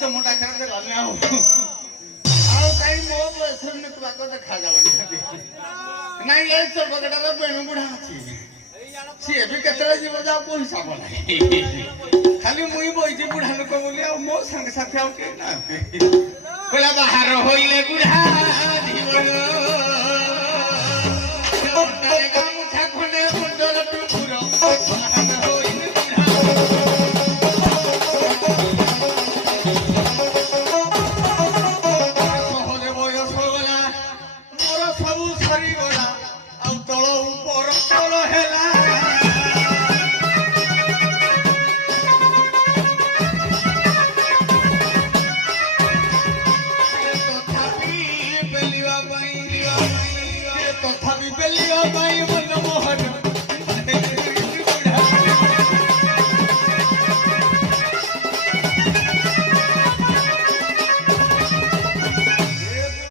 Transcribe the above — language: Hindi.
तो मोटा कर दे लाने आओ कहीं मो बसर ने तो बाको देखा जावनी नहीं ये सब बगड़ा रे बेणु बुढ़ा अछि सी भी केतरे जीव जा को हिसाब नाही खाली मुई बइजी बुढ़ा लोक बोली आ मो संग साथी आउ के ना बोला बाहर होइले बुढ़ा जीवन तारे गाम छाखने मुंडल टुकुरो बाहर होइले तथापि बेलिया बाई मन मोहन